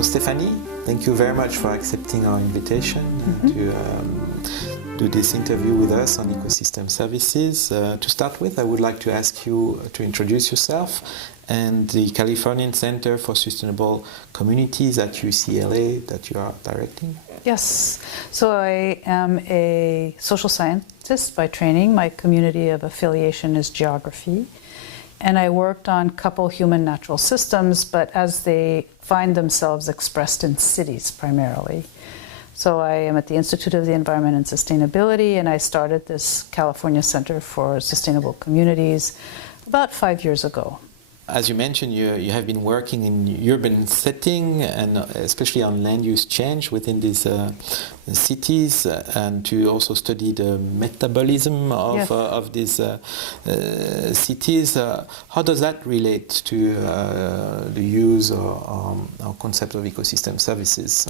So Stephanie, thank you very much for accepting our invitation to do this interview with us on ecosystem services. To start with, I would like to ask you to introduce yourself and the Californian Center for Sustainable Communities at UCLA that you are directing. Yes, so I am a social scientist by training. My community of affiliation is geography. And I worked on couple human natural systems, but as they find themselves expressed in cities primarily. So I am at the Institute of the Environment and Sustainability, and I started this California Center for Sustainable Communities about 5 years ago. As you mentioned, you have been working in urban setting and especially on land use change within these cities, and to also study the metabolism of these cities. How does that relate to the use or concept of ecosystem services?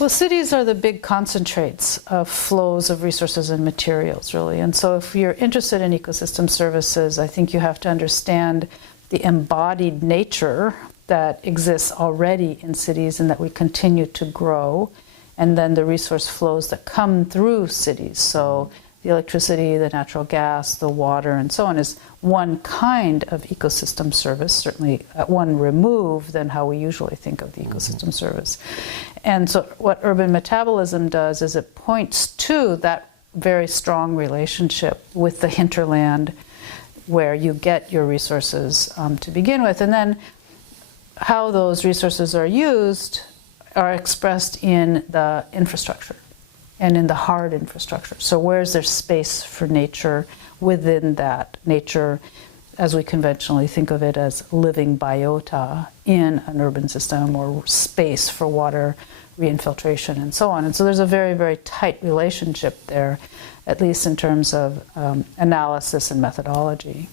Well, cities are the big concentrates of flows of resources and materials, really. And so if you're interested in ecosystem services, I think you have to understand the embodied nature that exists already in cities and that we continue to grow, and then the resource flows that come through cities. So the electricity, the natural gas, the water, and so on is one kind of ecosystem service, certainly at one remove than how we usually think of the ecosystem service. And so what urban metabolism does is it points to that very strong relationship with the hinterland, where you get your resources to begin with, and then how those resources are used are expressed in the infrastructure and in the hard infrastructure. So where's there space for nature within that nature, as we conventionally think of it as living biota in an urban system, or space for water reinfiltration and so on. And so there's a very, very tight relationship there, at least in terms of analysis and methodology.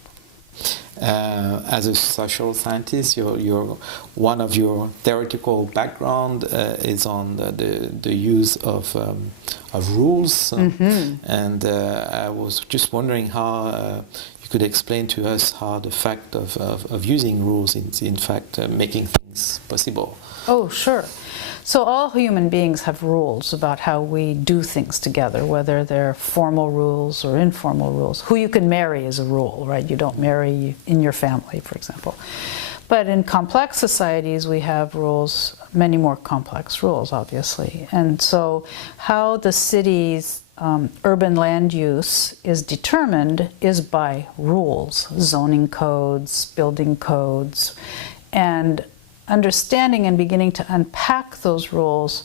As a social scientist, one of your theoretical background is on the use of rules, and I was just wondering how you could explain to us how the fact of using rules is in fact making things possible. Oh, sure. So all human beings have rules about how we do things together, whether they're formal rules or informal rules. Who you can marry is a rule, right? You don't marry in your family, for example. But in complex societies, we have rules, many more complex rules, obviously. And so how the city's urban land use is determined is by rules, zoning codes, building codes, and understanding and beginning to unpack those rules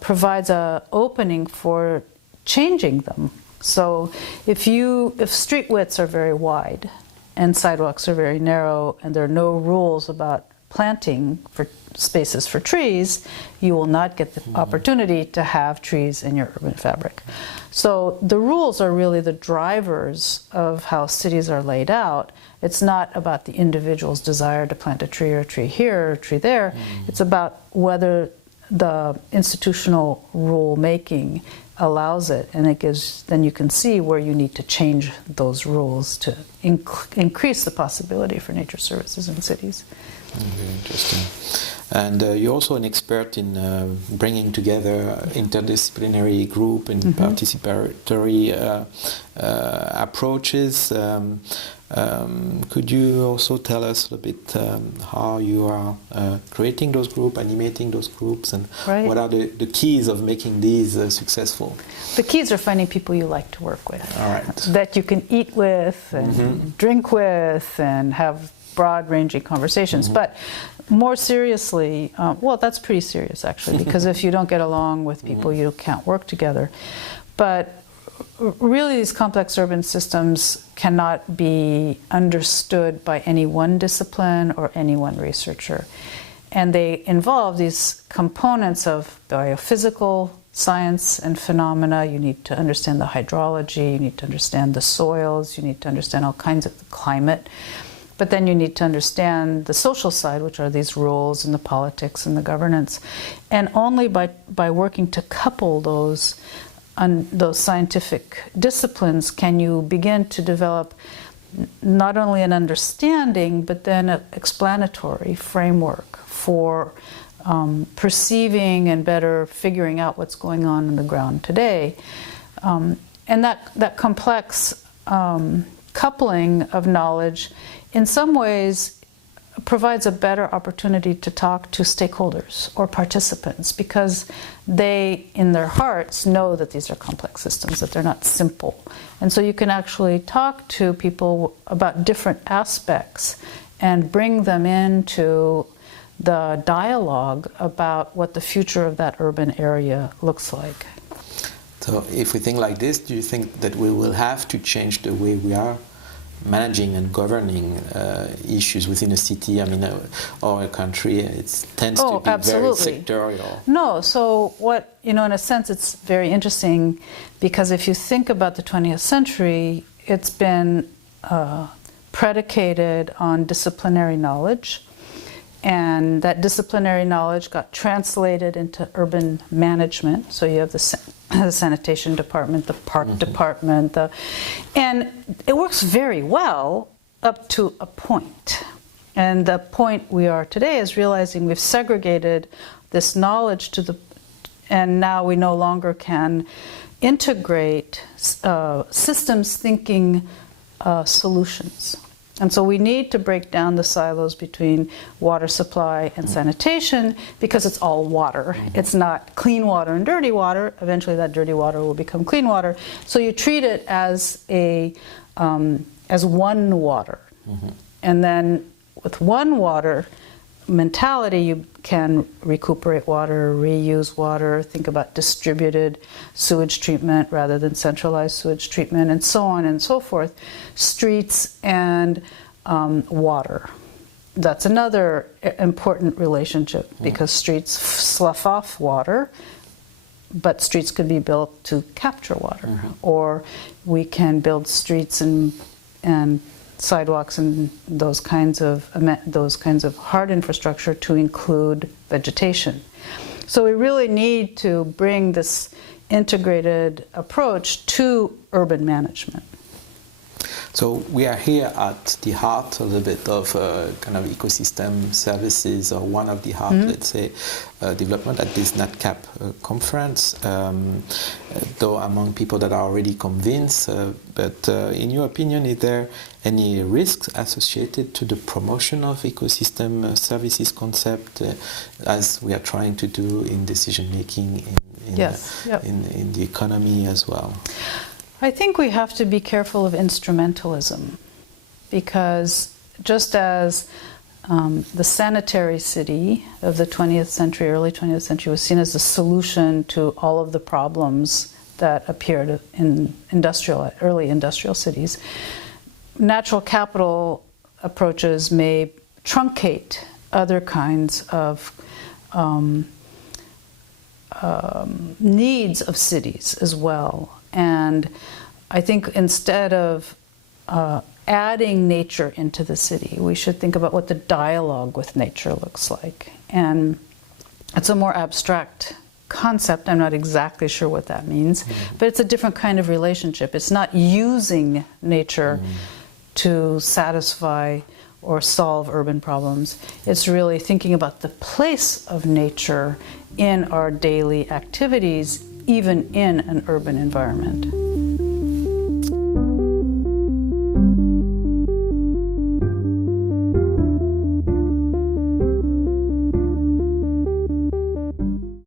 provides an opening for changing them. So if street widths are very wide and sidewalks are very narrow and there are no rules about planting for spaces for trees, you will not get the opportunity to have trees in your urban fabric. So the rules are really the drivers of how cities are laid out. It's not about the individual's desire to plant a tree or a tree here or a tree there. It's about whether the institutional rule making allows it, and then you can see where you need to change those rules to increase the possibility for nature services in cities. Very interesting. And you're also an expert in bringing together interdisciplinary group and participatory approaches. Could you also tell us a little bit how you are creating those groups, animating those groups, and what are the keys of making these successful? The keys are finding people you like to work with, all right, that you can eat with and drink with and have broad-ranging conversations. But more seriously, well, that's pretty serious actually, because if you don't get along with people, you can't work together. But really, these complex urban systems cannot be understood by any one discipline or any one researcher. And they involve these components of biophysical science and phenomena. You need to understand the hydrology, you need to understand the soils, you need to understand all kinds of the climate. But then you need to understand the social side, which are these rules and the politics and the governance. And only by working to couple those scientific disciplines can you begin to develop not only an understanding, but then an explanatory framework for perceiving and better figuring out what's going on the ground today. And that complex coupling of knowledge in some ways provides a better opportunity to talk to stakeholders or participants, because they, in their hearts, know that these are complex systems, that they're not simple. And so you can actually talk to people about different aspects and bring them into the dialogue about what the future of that urban area looks like. So if we think like this, do you think that we will have to change the way we are managing and governing issues within a city, I mean, or a country? It tends to be absolutely. very sectorial. No, so what, in a sense, it's very interesting, because if you think about the 20th century, it's been predicated on disciplinary knowledge, and that disciplinary knowledge got translated into urban management. So you have the sanitation department, the park department, and it works very well up to a point. And the point we are today is realizing we've segregated this knowledge and now we no longer can integrate systems thinking solutions. And so we need to break down the silos between water supply and sanitation, because it's all water. It's not clean water and dirty water. Eventually that dirty water will become clean water. So you treat it as as one water. And then with one water mentality, you can recuperate water, reuse water, think about distributed sewage treatment rather than centralized sewage treatment, and so on and so forth. Streets and water. That's another important relationship, because streets slough off water, but streets could be built to capture water. Or we can build streets and sidewalks and those kinds of hard infrastructure to include vegetation. So we really need to bring this integrated approach to urban management. So we are here at the heart a little bit of kind of ecosystem services, or one of the heart, let's say, development at this NatCap conference, though among people that are already convinced. But in your opinion, is there any risks associated to the promotion of ecosystem services concept, as we are trying to do in decision making in the economy as well? I think we have to be careful of instrumentalism, because just as the sanitary city of the 20th century, early 20th century, was seen as the solution to all of the problems that appeared in early industrial cities, natural capital approaches may truncate other kinds of needs of cities as well. And I think instead of adding nature into the city, we should think about what the dialogue with nature looks like. And it's a more abstract concept. I'm not exactly sure what that means, but it's a different kind of relationship. It's not using nature to satisfy or solve urban problems. It's really thinking about the place of nature in our daily activities, even in an urban environment.